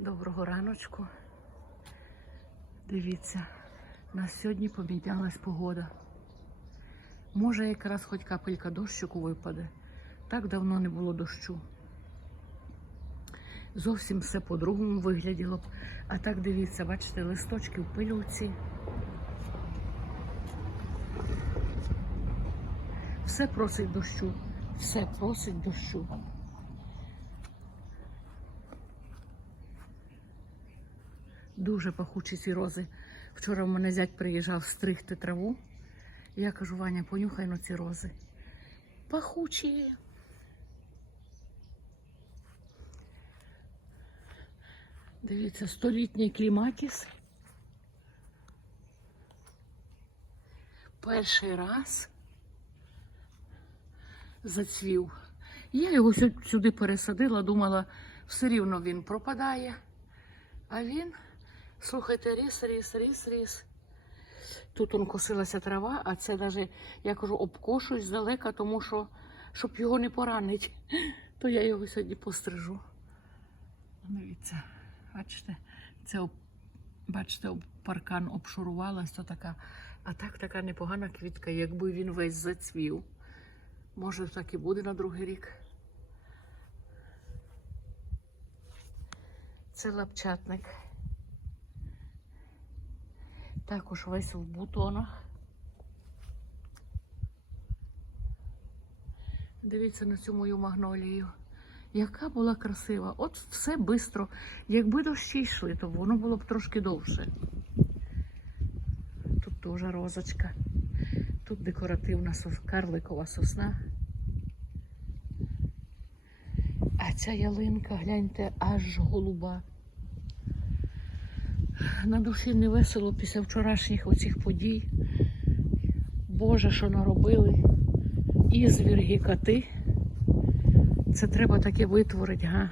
Доброго раночку. Дивіться, у нас сьогодні помінялась погода. Може, якраз хоч капелька дощику випаде. Так давно не було дощу. Зовсім все по-другому вигляділо б. А так дивіться, бачите, листочки в пилюці. Все просить дощу. Все просить дощу. Дуже пахучі ці рози. Вчора в мене зять приїжджав стригти траву. Я кажу, Ваня, понюхай на ці рози. Пахучі. Дивіться, столітній кліматіс. Перший раз зацвів. Я його сюди пересадила, думала, все рівно він пропадає. А він, слухайте, ріс, ріс, ріс, ріс. Тут он косилася трава, а це навіть, я кажу, обкошуюсь здалека, тому що, щоб його не поранити, то я його сьогодні пострижу. Дивіться, бачите, це бачите, паркан обшурувалась, то така, а так така непогана квітка, якби він весь зацвів. Може, так і буде на другий рік. Це лапчатник. Також весь в бутонах. Дивіться на цю мою магнолію. Яка була красива. От все швидко. Якби дощі йшли, то воно було б трошки довше. Тут теж розочка. Тут декоративна карликова сосна. А ця ялинка, гляньте, аж голуба. На душі не весело після вчорашніх оцих подій. Боже, що наробили. Ізвірги, коти. Це треба таке витворити, га?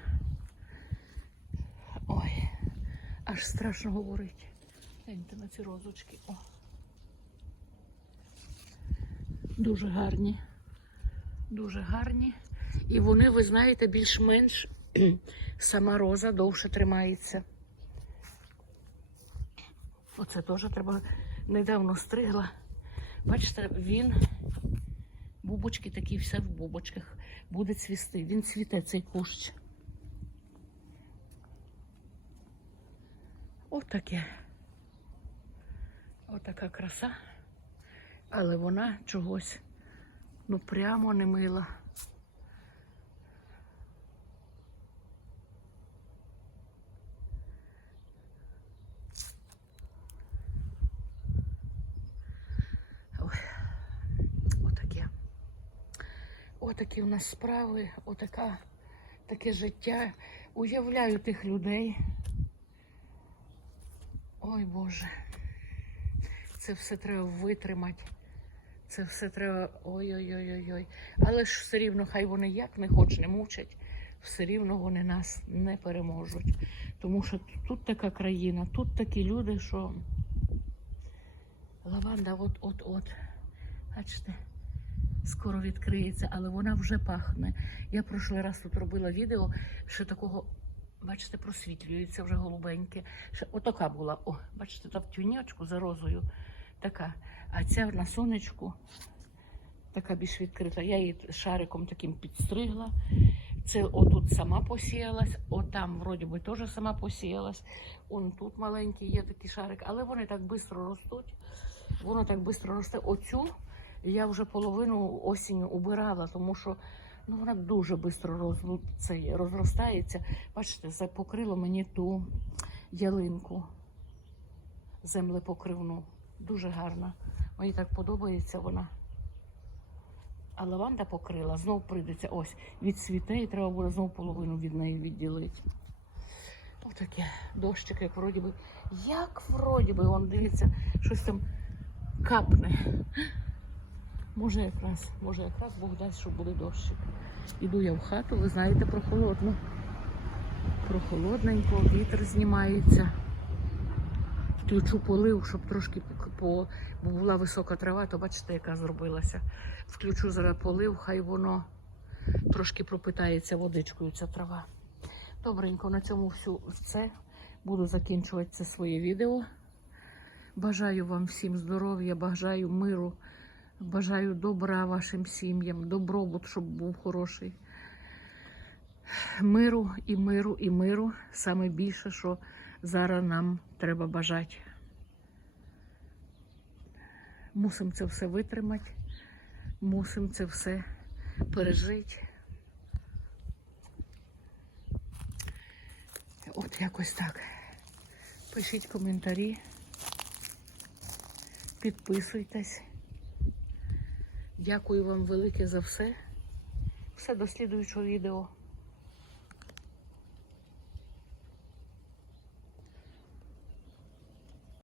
Ой, аж страшно говорити. Гляньте на ці розочки. О. Дуже гарні. Дуже гарні. І вони, ви знаєте, більш-менш сама роза довше тримається. Оце теж треба недавно стригла. Бачите, він бубочки такі, все в бубочках. Буде цвісти. Він цвіте цей кущ. Отаке. Отака краса. Але вона чогось ну прямо не мила. Ой, отаке. Отакі у нас справи, отака, таке життя. Уявляю тих людей. Ой Боже. Це все треба витримати. Це все треба. Ой-ой-ой-ой. Але ж все рівно, хай вони як не хоч не мучать, все рівно вони нас не переможуть. Тому що тут така країна, тут такі люди, що лаванда от-от-от. Бачите, скоро відкриється, але вона вже пахне. Я прошлий раз тут робила відео, що такого, бачите, просвітлюється вже голубеньке. Ще отака була. О, бачите, там в тюнячку за розою. Така. А ця на сонечку така більш відкрита. Я її шариком таким підстригла. Це отут сама посіялась, отам, вроді би, теж сама посіялась. Он тут маленький є такий шарик, але вони так швидко ростуть. Воно так швидко росте. Оцю я вже половину осінню убирала, тому що ну, вона дуже швидко роз, розростається. Бачите, це покрило мені ту ялинку землепокривну. Дуже гарна. Мені так подобається вона. А лаванда покрила, знов прийдеться ось відцвіте, і треба буде знов половину від неї відділити. Отаке дощик, як вроді би. Як вроді би, вон дивіться, щось там капне. Може якраз, може якраз Бог дасть, що буде дощик. Іду я в хату, ви знаєте, прохолодно. Прохолодненько, вітер знімається. Включу полив, щоб трошки по бо була висока трава, то бачите, яка зробилася. Включу зараз полив, хай воно трошки пропитається водичкою ця трава. Добренько, на цьому всю все. Буду закінчувати це своє відео. Бажаю вам всім здоров'я, бажаю миру, бажаю добра вашим сім'ям, добробут, щоб був хороший. Миру і миру і миру. Саме більше, що зараз нам треба бажати. Мусимо це все витримати, мусимо це все пережити. От якось так. Пишіть коментарі, підписуйтесь. Дякую вам велике за все. Все до слідуючого відео.